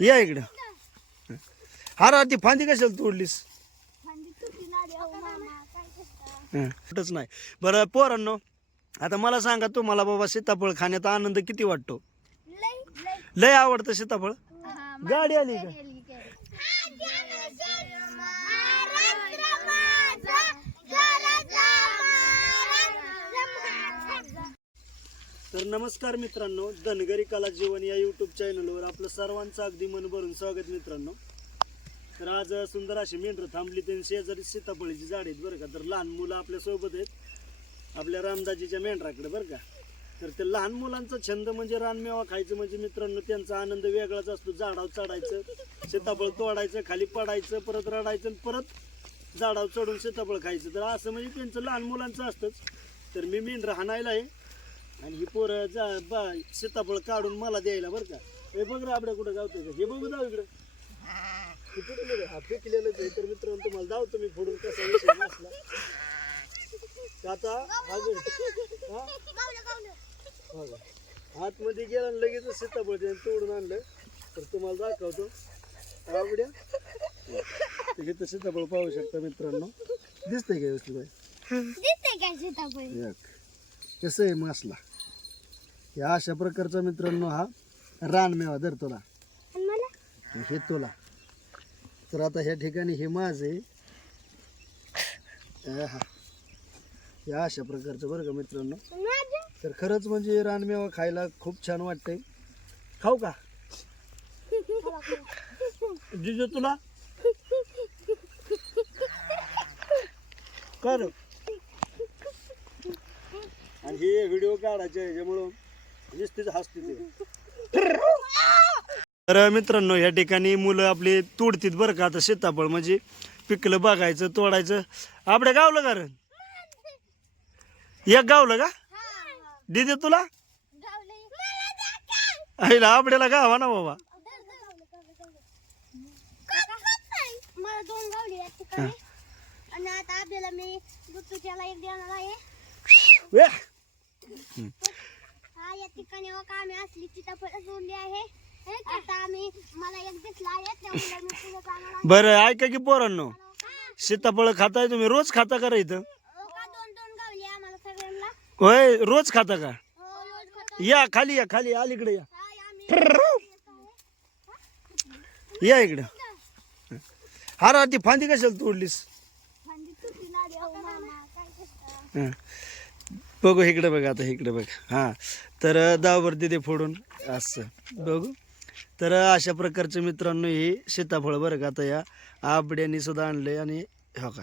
या इकडं. हा रा ती फांदी कशाला तोडलीस? हं, कुठंच नाही. बरं पोरांनो आता मला सांगा तुम्हाला बाबा सीताफळ खाण्याचा आनंद किती वाटतो? लय आवडतं सीताफळ? गाडी आली का? तर नमस्कार मित्रांनो धनगरी कला जीवन या यूट्यूब चॅनलवर आपलं सर्वांचं अगदी मन भरून स्वागत मित्रांनो. तर आज सुंदर अशी मेंढरं थांबली त्यांनी शेजारी सीताफळीची झाड आहेत बरं का. तर लहान मुलं आपल्यासोबत आहेत. आपल्या रामदाजीच्या मेंढराकडे बरं का. तर ते लहान मुलांचा छंद म्हणजे रानमेवा खायचं म्हणजे मित्रांनो त्यांचा आनंद वेगळाच असतो. झाडावर चढायचं सीताफळ तोडायचं खाली पडायचं परत रडायचं आणि परत झाडावर चढून सीताफळ खायचं. तर असं म्हणजे त्यांचं लहान मुलांचं असतंच. तर मी मेंढरं हाणायला आहे. आणि ही पोरं जा बा सीताफळ काढून मला द्यायला बरं का. हे बघ रे आपल्या कुठं गावतोय का? हे बघू जाऊ इकडं. हे पिकलेलं हा पिकलेलंच आहे तर मित्रांनो तुम्हाला दावतो मी फोडून कसा विषय नसला. तर आता अजून हा? बघा. आतमध्ये गेला आणि लगेच सीताफळ त्याने तोडून आणलं. तर तुम्हाला दाखवतो. आवड्या सीताफळ पाहू शकता मित्रांनो. दिसतंय का व्यवस्थित? बाई? दिसते काय सीताफळ? एक. कसं आहे मासला? या अशा प्रकारचा मित्रांनो हा रानमेवा धर तुला. हे तुला. तर आता ह्या ठिकाणी हे माझ आहे. आहा. या अशा प्रकारचं बरं का मित्रांनो. तर खरंच म्हणजे रानमेवा खायला खूप छान वाटतंय. खाऊ का? जिजू तुला? कर. आणि हे व्हिडिओ काढायचे ह्याच्यामुळं नुसतीच हसते ते. तर मित्रांनो या ठिकाणी मुलं आपली तोडतीत बरं का? आता सीताफळ म्हणजे पिकलं बघायचं तोडायचं. आपल्या गावलं का रे? एक गावलं का? दिदे तुला? आईला आपल्याला गावा ना बाबा. मला दोन गावली या ठिकाणी आणि आता आपल्याला मी एक देणार आहे. या ठिकाणी आम्ही असली सीताफळ आहे. आता आम्ही मला एक दिसला आहे त्यामुळे मी तुला जाणार आहे. बरं ऐका की पोरांनो. सीताफळ खाताय तुम्ही रोज खाता का रे इथं? का दोन दोन गावली आम्हाला सगळ्यांना. होय रोज खाता का? हो रोज खातो. या खाली या खाली अलीकडे या. हाय आम्ही या इकडं. हा रा ती फांदी कशाला तोडलीस? मामा काय करता? हं. बघू इकडे बघ आता इकडे बघ. हां तर दावर दिदे फोडून असं. बघू. तर अशा प्रकारचे मित्रांनो हे सीताफळ बरं का आता या आबड्यानी सुद्धा आणले आणि हो का.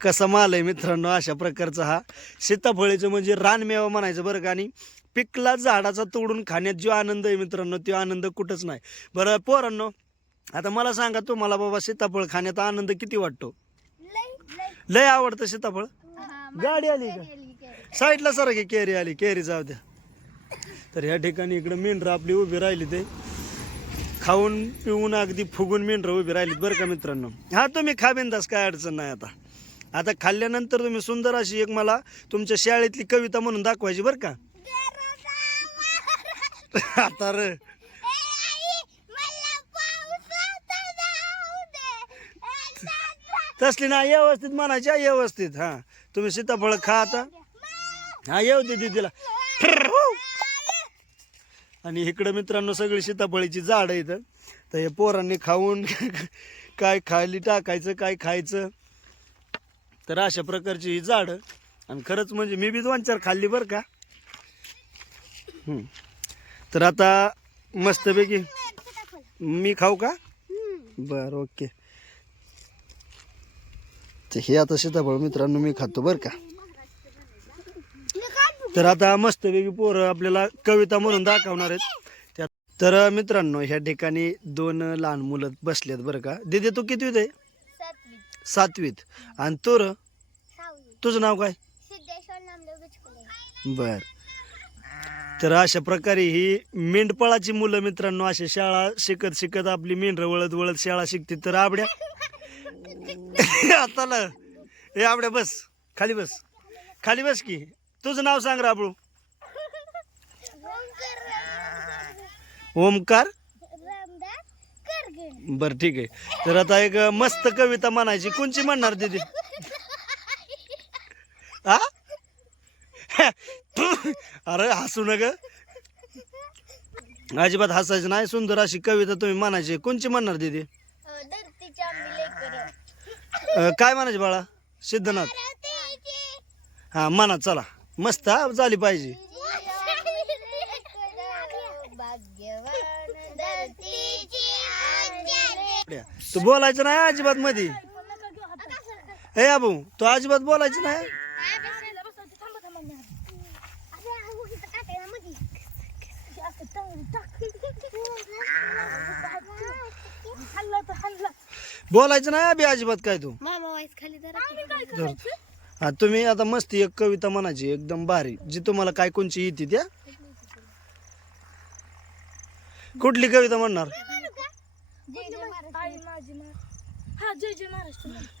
कसा माल आहे मित्रांनो अशा प्रकारचा हा सीताफळीचं म्हणजे रानमेवा म्हणायचं बरं का. आणि पिकला झाडाचा तोडून खाण्यात जो आनंद आहे मित्रांनो तो आनंद कुठंच नाही. बरं पोरांनो आता मला सांगा तुम्हाला बाबा सीताफळ खाण्याचा आनंद किती वाटतो? लय आवडतं सीताफळ? गाडी आली का? साईडला सर की केरी आली केरी जाऊ द्या. तर ह्या ठिकाणी इकडं मेंढरं आपली उभी राहिली ते. खाऊन पिऊन अगदी फुगून मेंढरं उभी राहिलीत बरं का मित्रांनो? हा तुम्ही खा बिंदास काय अडचण नाही आता. आता खाल्ल्यानंतर तुम्ही सुंदर अशी एक मला तुमच्या शाळेतली कविता म्हणून दाखवायची बरं का? आता रे. तसली ना व्यवस्थित म्हणायची व्यवस्थित हा. तुम्ही सीताफळ खा आता. हा येऊ दे दीदीला. आणि इकडं मित्रांनो सगळी सीताफळीची झाड इथं तर हे पोरांनी खाऊन काय खायली टाकायचं काय खायचं. तर अशा प्रकारची ही झाडं. आणि खरंच म्हणजे मी बी दोन चार खाल्ली बरं का. तर आता मस्तपैकी मी खाऊ का? बरं ओके. तर हे आता सीताफळ मित्रांनो मी खातो बरं का. तर आता मस्तपैकी पोरं आपल्याला कविता म्हणून दाखवणार आहेत. त्यात तर मित्रांनो ह्या ठिकाणी दोन लहान मुलं बसलेत बरं का. दिदी तू कितवीत आहे? सातवी सातवीत. आणि तू र सहावी तुझं नाव काय? बर. तर अशा प्रकारे ही मेंढपाळाची मुलं मित्रांनो अशा शाळा शिकत शिकत आपली मेंढरं वळत वळत शाळा शिकते तर आबड्या आता हे आबड्या बस. खाली बस. खाली बस की. तुझं नाव सांग राबळू. ओमकार बर ठीक आहे. तर आता एक मस्त कविता म्हणायची. कोणची म्हणणार दीदी? आ? अरे हसू नका. अजिबात हसायचं नाही. सुंदर अशी कविता तुम्ही म्हणायची. कोणची म्हणणार दीदी? काय म्हणायचे बाळा? सिद्धनाथ. हा म्हणा चला. मस्त हा झाली पाहिजे. तू बोलायचं नाही अजिबात मध्ये हे अबू तू अजिबात बोलायचं नाही? बोलायचं नाही अभि अजिबात काय तू? खाली. हा तुम्ही आता मस्ती एक कविता म्हणायची एकदम भारी. जी तुम्हाला काय कोणची येते त्या? कुठली कविता म्हणणार?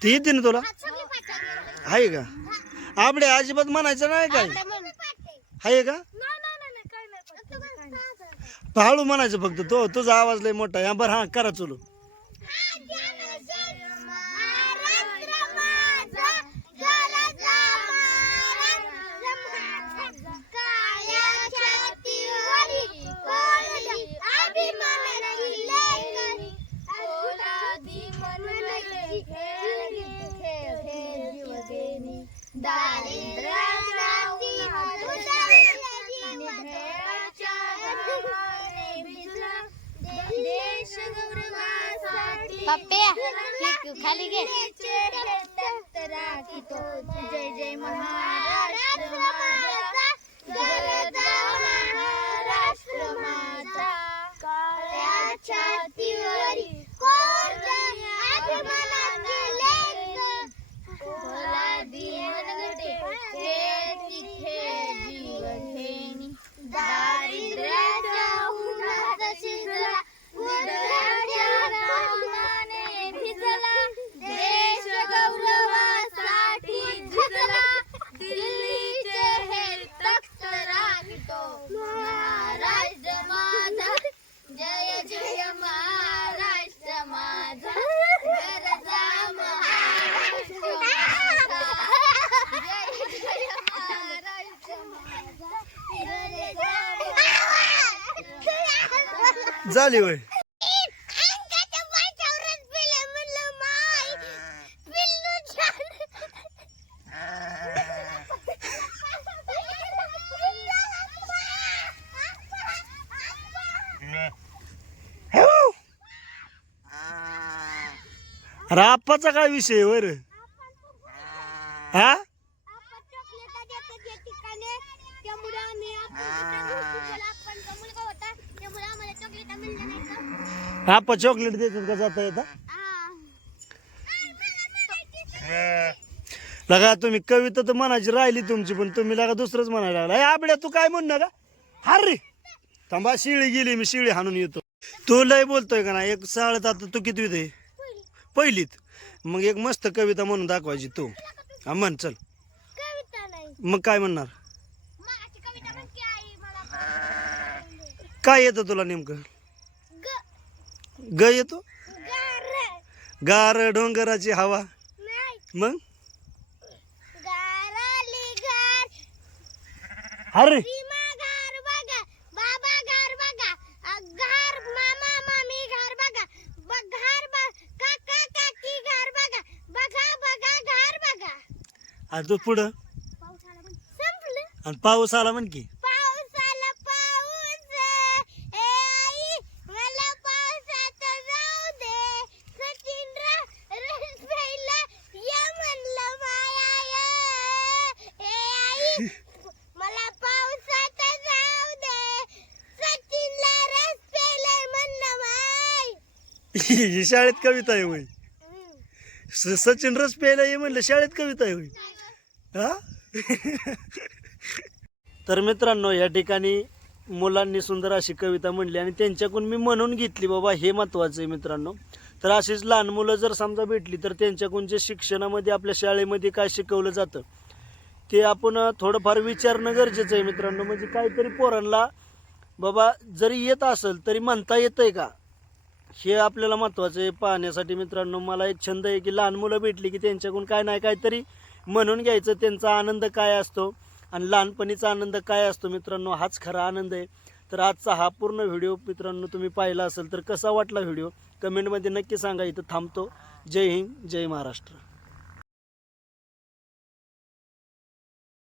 ती येते ना तुला? आहे का? आपडे अजिबात म्हणायचं नाही काय? आहे का? पाळू म्हणायचं फक्त तो तुझा आवाज लय मोठा आहे. बरं हा करा चलू. पप्प्या खाली घे. जय जय महाराष्ट्र झाली वय अंगाच्या पायथ्यावरच पिलं म्हणलं माय पिल्लू अरे आप्पाचा काय विषय वर हा त्यामुळे आम्ही आम्हाला चॉकलेट देतात का? जाता येता? लगा तुम्ही कविता तर म्हणायची राहिली तुमची पण तुम्ही लगा दुसरंच म्हणायला लागला. आबड्या तू काय म्हणणं का हार रे. थांबा शिळी गेली मी शिळी हाणून येतो. तू लय बोलतोय का ना एक शाळेत आता तू कितवीत आहे पहिलीत. मग एक मस्त कविता म्हणून दाखवायची तू. हा म्हण चल. कविता नाही. मग काय म्हणणार मागाची कविता पण की आई मला काय येतं तुला नेमकं? ग. ग येतो? गार गार डोंगराची हवा. मग? अरे सीमा गार बघा. बाबा गार बघा. अ, गार मामा मामी गार बघा ब- गार बघ काका काकी गार बघा बघा बघा गार बघा आणि तू पुढं पाऊस आला पण संपलं आणि पाऊस आला म्हण की पाऊस आला पाऊस ए आई मला पावसात जाऊ दे सचिन रस प्यायला या म्हणलं माया ए आई मला पावसात जाऊ दे सचिनला रस प्यायलाय म्हणलं माय ही शाळेत कविता आहे होई स- सचिन रस प्यायला ये म्हणलं शाळेत कविता आहे होई हा? तर मित्रांनो या ठिकाणी मुलांनी सुंदर अशी कविता म्हणली आणि त्यांच्याकडून मी म्हणून घेतली बाबा हे महत्वाचं आहे मित्रांनो. तर अशीच लहान मुलं जर समजा भेटली तर त्यांच्याकडून जे शिक्षणामध्ये आपल्या शाळेमध्ये काय शिकवलं जातं ते आपण थोडंफार विचारणं गरजेचं आहे मित्रांनो. म्हणजे काहीतरी पोरांना बाबा जरी येत असेल तरी म्हणता येतंय का? हे आपल्याला महत्त्वाचं आहे. पाहण्यासाठी मित्रांनो मला एक छंद आहे की लहान मुलं भेटली की त्यांच्याकडून काय नाही काहीतरी म्हणून घ्यायचं. त्यांचा आनंद काय असतो आणि लहानपणीचा आनंद काय असतो मित्रांनो हाच खरा आनंद आहे. तर आजचा हा पूर्ण व्हिडिओ मित्रांनो तुम्ही पाहिला असेल तर कसा वाटला व्हिडिओ? कमेंटमध्ये नक्की सांगा. इथं थांबतो. जय हिंद जय महाराष्ट्र.